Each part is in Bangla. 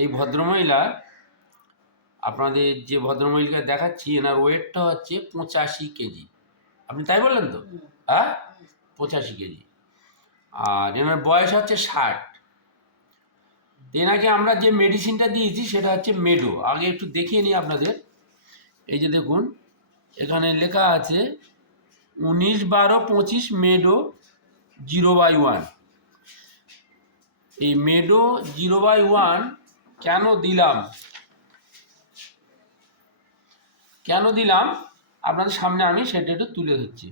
এই ভদ্রমহিলা, আপনাদের যে ভদ্রমহিলাকে দেখাচ্ছি, এনার ওয়েটটা হচ্ছে 85 কেজি। আপনি তাই বললেন তো? হ্যাঁ, 85 কেজি। আর এনার বয়স হচ্ছে 60। এনাকে আমরা যে মেডিসিনটা দিয়েছি সেটা হচ্ছে মেডো। আগে একটু দেখিয়ে নিই আপনাদের। এই যে দেখুন, এখানে লেখা আছে 19-12-25 মেডো 0/1। এই মেডো 0/1 কেন দিলাম আপনাদের সামনে আমি সেটা একটু তুলে ধরছি।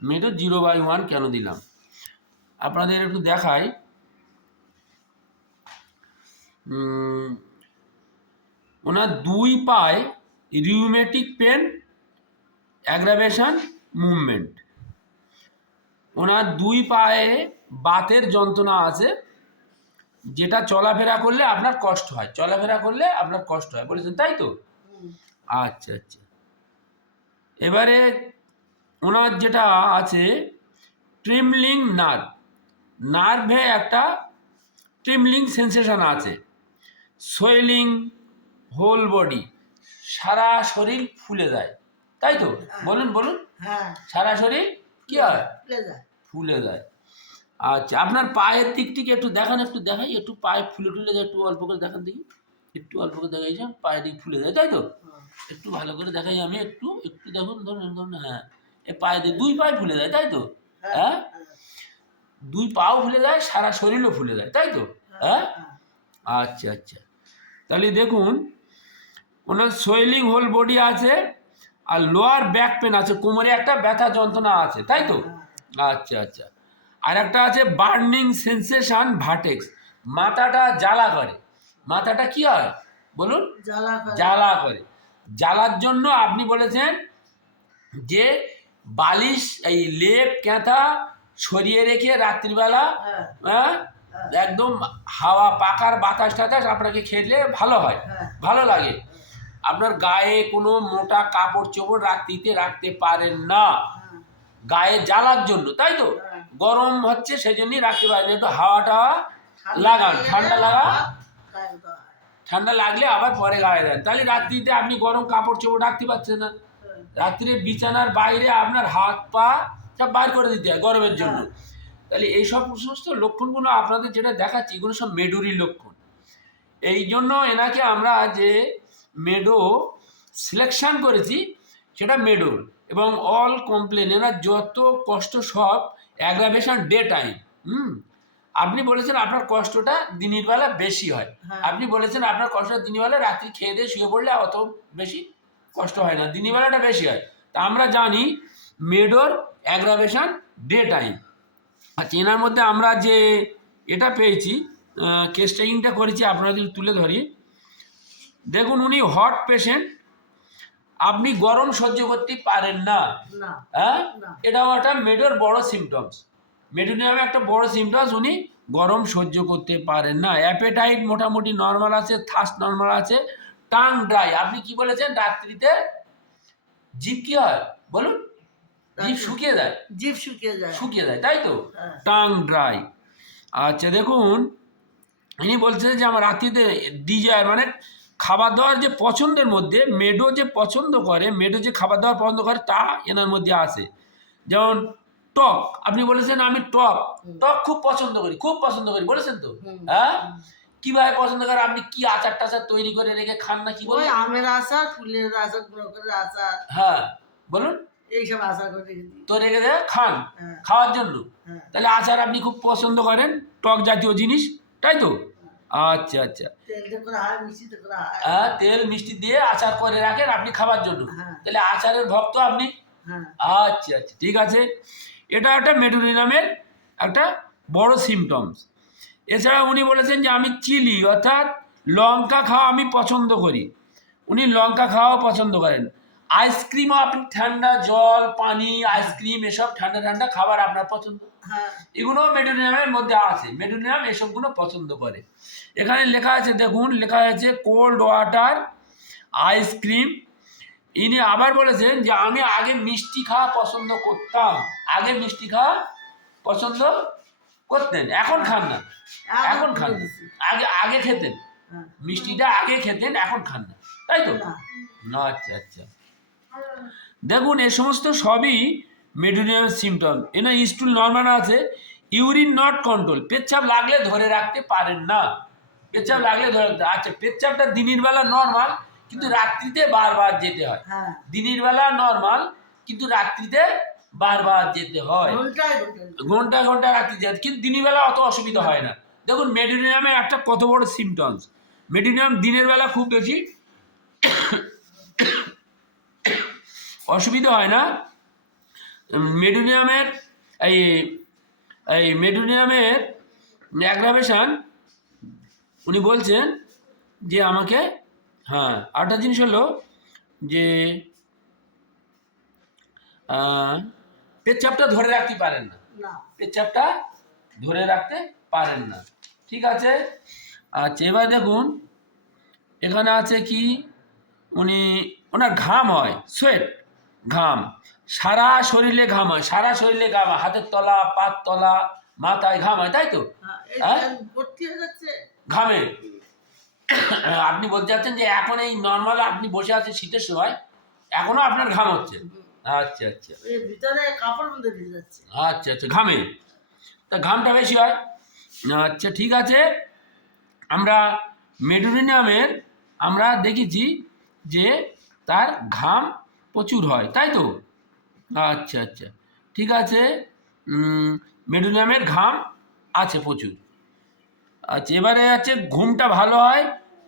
মেডো 0/1 কেন দিলাম আপনাদের একটু দেখাই। ওনার 2 পায়ে রিউমেটিক পেন, অ্যাগ্রাভেশন, মুভমেন্ট। ওনার 2 পায়ে বাতের যন্ত্রণা আছে, যেটা চলাফেরা করলে আপনার কষ্ট হয়, বলেছেন তাই তো? আচ্ছা আচ্ছা। এবারে ওনার যেটা আছে ট্রিমলিং নার্ভে একটা ট্রিমলিং সেন্সেশন আছে। সোয়েলিং হোল বডি, সারা শরীর ফুলে যায়, তাই তো? বলুন। হ্যাঁ, সারা শরীর কি হয়? ফুলে যায়। আচ্ছা, আপনার পায়ের দিক থেকে একটু দেখান, একটু পায়ে ফুলে টুলে যায়, একটু অল্প করে দেখান দেখি, একটু অল্প করে দেখাই যে পায়ের দিক ফুলে যায়, তাই তো? একটু ভালো করে দেখাই আমি, একটু দেখুন, ধরুন, হ্যাঁ, এই পায়ে দিক 2 পায়ে ফুলে যায়, তাই তো? হ্যাঁ, 2 পাও ফুলে যায়, সারা শরীরও ফুলে যায়, তাই তো? হ্যাঁ, আচ্ছা আচ্ছা। তাহলে দেখুন, ওনার সোয়েলিং হোল বডি আছে, আর লোয়ার ব্যাক পেন আছে, কোমরে একটা ব্যথা যন্ত্রণা আছে, তাই তো? আচ্ছা আচ্ছা। আর একটা আছে বার্নিং সেন্সেশন ভার্টেক্স, মাথাটা জ্বালা করে। মাথাটা কি হয় বলুন? জ্বালা করে। জ্বালার জন্য আপনি বলেছেন যে বালিশ, এই লেপ ক্যাঁথা সরিয়ে রেখে রাত্রিবেলা একদম হাওয়া পাকার বাতাস টাতাস আপনাকে খেলে ভালো হয়, ভালো লাগে। আপনার গায়ে কোনো মোটা কাপড় চোপড় রাত্রিতে রাখতে পারেন না, গায়ে জ্বালার জন্য, তাই তো? গরম হচ্ছে সেই জন্যই রাখতে পারেন। একটু হাওয়াটা লাগান, ঠান্ডা লাগলে আবার পরে গায়ে দেন, তাহলে রাত্রিতে আপনি গরম কাপড় চোপড় রাখতে পারছেন না। রাত্রে বিছানার বাইরে আপনার হাত পা সব বার করে দিতে হয় গরমের জন্য। তাহলে এইসব সমস্ত লক্ষণগুলো আপনাদের যেটা দেখাচ্ছি, এগুলো সব মেডোরই লক্ষণ। এই জন্য এনাকে আমরা যে মেডো সিলেকশন করেছি সেটা মেডোর, এবং অল কমপ্লেন, এনার যত কষ্ট সব অ্যাগ্রাভেশন ডে টাইম। আপনি বলেছেন আপনার কষ্টটা দিনের বেলা বেশি হয়। আপনি বলেছেন আপনার কষ্টটা দিনের বেলা, রাত্রি খেয়ে দিয়ে শুয়ে পড়লে অত বেশি কষ্ট হয় না, দিনের বেলাটা বেশি হয়। তা আমরা জানি মেডোর অ্যাগ্রাভেশন ডে টাইম। আচ্ছা, এনার মধ্যে আমরা যে এটা পেয়েছি, কেস টেকিংটা করেছি, আপনাদের তুলে ধরি। দেখুন, উনি হট পেশেন্ট, আপনি গরম সহ্য করতে পারেন না। হ্যাঁ, এটাও একটা মেডোর বড় সিমটমস। মেডোনিয়ামে একটা বড় সিমটমস, উনি গরম সহ্য করতে পারেন না। অ্যাপেটাইট মোটামুটি নর্মাল আছে, থার্স্ট নর্মাল আছে, টাং ড্রাই। আপনি কি বলেছেন? রাত্রিতে জিভ কি হয় বলুন? জিভ শুকিয়ে যায়, তাই তো? Tongue dry. আচ্ছা, দেখুন, ইনি বলছেন যে আমার রাত্রিতে ডিজায়ার, মানে খাবার দাবার যে পছন্দের মধ্যে মেডো যে পছন্দ করে, মেডো যে খাবার দাবার পছন্দ করে তা এনার মধ্যে আছে। যেমন টক, আপনি বলেছেন আমি টক খুব পছন্দ করি, বলেছেন তো? হ্যাঁ, কিভাবে পছন্দ করে? আপনি কি আচার টাচার তৈরি করে রেখে খান না? কি বলেন? আমের আচার, ফুলের আচার, ব্রকলির আচার, হ্যাঁ বলুন, এইসব আচার করে তো রেখে দেয় খান, খাওয়ার জন্য। তাহলে আচার আপনি খুব পছন্দ করেন, টক জাতীয় জিনিস, তাই তো? আচ্ছা আচ্ছা। তেল মিষ্টি দিয়ে আচার করে রাখেন আপনি খাবার জন্য, তাহলে আচারের ভক্ত আপনি। আচ্ছা আচ্ছা, ঠিক আছে। এটা একটা মেডোনিয়ামের একটা বড় সিমটমস। এছাড়া উনি বলেছেন যে আমি চিলি অর্থাৎ লঙ্কা খাওয়া আমি পছন্দ করি। উনি লঙ্কা খাওয়াও পছন্দ করেন। আইসক্রিমও আপনি, ঠান্ডা জল, পানি, আইসক্রিম, এসব ঠান্ডা ঠান্ডা খাবার আপনার পছন্দ, এগুলো মেডোনিয়ামের মধ্যে আছে। মেডোনিয়াম এসবগুলো পছন্দ করে। এখানে লেখা আছে, দেখুন, লেখা আছে কোল্ড ওয়াটার, আইসক্রিম। ইনি আবার বলেছেন যে আমি আগে মিষ্টি খাওয়া পছন্দ করতাম, করতেন, এখন খান না, এখন খান না। আগে আগে খেতেন, হ্যাঁ। মিষ্টিটা আগে খেতেন, এখন খান না, তাই তো? না। না, আচ্ছা আচ্ছা। দেখুন এই সমস্ত সবই মেডুনিয়াম সিমটম। এনা স্টুল নর্মাল আছে, ইউরিন নট কন্ট্রোল, পেচ্ছাপ লাগলে ধরে রাখতে পারেন না, পেচ্ছাপ লাগলে ধরে রাখতে, আচ্ছা পেচ্ছাপটা দিনের বেলা নর্মাল, কিন্তু রাত্রিতে বারবার যেতে হয়। হ্যাঁ। দিনের বেলা নর্মাল, কিন্তু রাত্রিতে বারবার যেতে হয়, ঘন্টায় ঘন্টায়। ঘন্টা ঘন্টা রাত্রি যেতে, কিন্তু দিনের বেলা অত অসুবিধা হয় না। দেখুন মেডুনিয়ামের একটা কত বড় সিমটমস। মেডুনিয়াম দিনের বেলা খুব বেশি অসুবিধা হয় না। মেডুনিয়ামের এই এই মেডুনিয়ামের অ্যাগ্রাভেশন উনি বলছেন যে আমাকে, হ্যাঁ আরেকটা জিনিস হলো যে পেচ্ছাপটা ধরে রাখতে পারেন না, না। পেচ্ছাপটা ধরে রাখতে পারেন না, ঠিক আছে। আচ্ছা এবার দেখুন এখানে আছে কি, উনি ওনার ঘাম হয়, সোয়েট, ঘাম, সারা শরীরে ঘাম হয়, সারা শরীরে ঘাম হয়, হাতের তলা, পাত তলা, মাথায় ঘাম হয়, তাই তো? হ্যাঁ, এই হ্যাঁ? ভর্তি হয়ে যাচ্ছে। ঘামে। আপনি বলতে চাচ্ছেন যে এখন এই নর্মাল আপনি বসে আছেন শীতের সময়, এখনো আপনার ঘাম হচ্ছে? আচ্ছা আচ্ছা এর ভিতরে কাপড় মধ্যে দিয়ে যাচ্ছে। আচ্ছা আচ্ছা, ঘামে, তা ঘামটা বেশি হয়। আচ্ছা ঠিক আছে, আমরা মেডুনিয়ামের আমরা দেখেছি যে তার ঘাম প্রচুর হয়, তাই তো? আচ্ছা আচ্ছা ঠিক আছে, মেডুনিয়ামের ঘাম আছে প্রচুর। আচ্ছা এবারে আছে ঘুমটা ভালো হয়,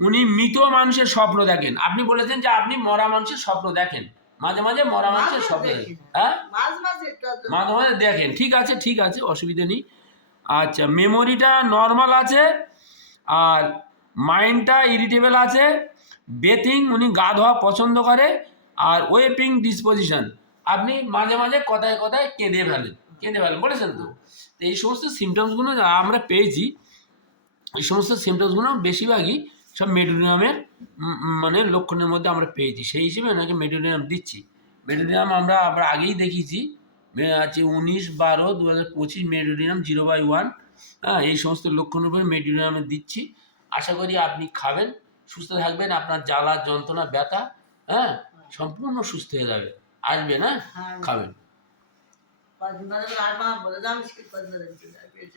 উনি মৃত মানুষের স্বপ্ন দেখেন। আপনি বলেছেন যে আপনি মরা মানুষের স্বপ্ন দেখেন, মাঝে মাঝে মরা মানুষের স্বপ্ন দেখেন, হ্যাঁ মাঝে মাঝে একটু মাঝে মাঝে দেখেন, ঠিক আছে ঠিক আছে, অসুবিধা নেই। আচ্ছা মেমোরিটা নর্মাল আছে, আর মাইন্ডটা ইরিটেবল আছে, বেথিং উনি গা ধোয়া পছন্দ করে, আর ওয়েপিং ডিসপোজিশন, আপনি মাঝে মাঝে কথায় কথায় কেঁদে ফেলেন বলেছেন তো। তো এই সমস্ত সিমটমসগুলো আমরা পেয়েছি, এই সমস্ত সিমটমসগুলো বেশিরভাগই সব মেডুনিয়ামের মানে লক্ষণের মধ্যে আমরা পেয়েছি, সেই হিসেবে ওনাকে মেডুনিয়াম দিচ্ছি। মেডুনিয়াম আমরা আগেই দেখিয়েছি, আছে 19/12/2025 মেডুনিয়াম 0/1, হ্যাঁ এই সমস্ত লক্ষণের উপরে মেডুনিয়ামে দিচ্ছি। আশা করি আপনি খাবেন, সুস্থ থাকবেন, আপনার জ্বালা যন্ত্রণা ব্যথা হ্যাঁ সম্পূর্ণ সুস্থ হয়ে যাবে, আসবে না, খাবেন। কদিন বাদে আর মা বলে দাম স্কিপ করে দেবেন।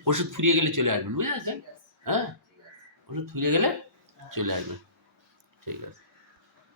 ওষুধ ফুরিয়ে গেলে চলে আসবেন, বুঝে গেছেন? হ্যাঁ ওষুধ ফুরিয়ে গেলে চলে আসবেন, ঠিক আছে।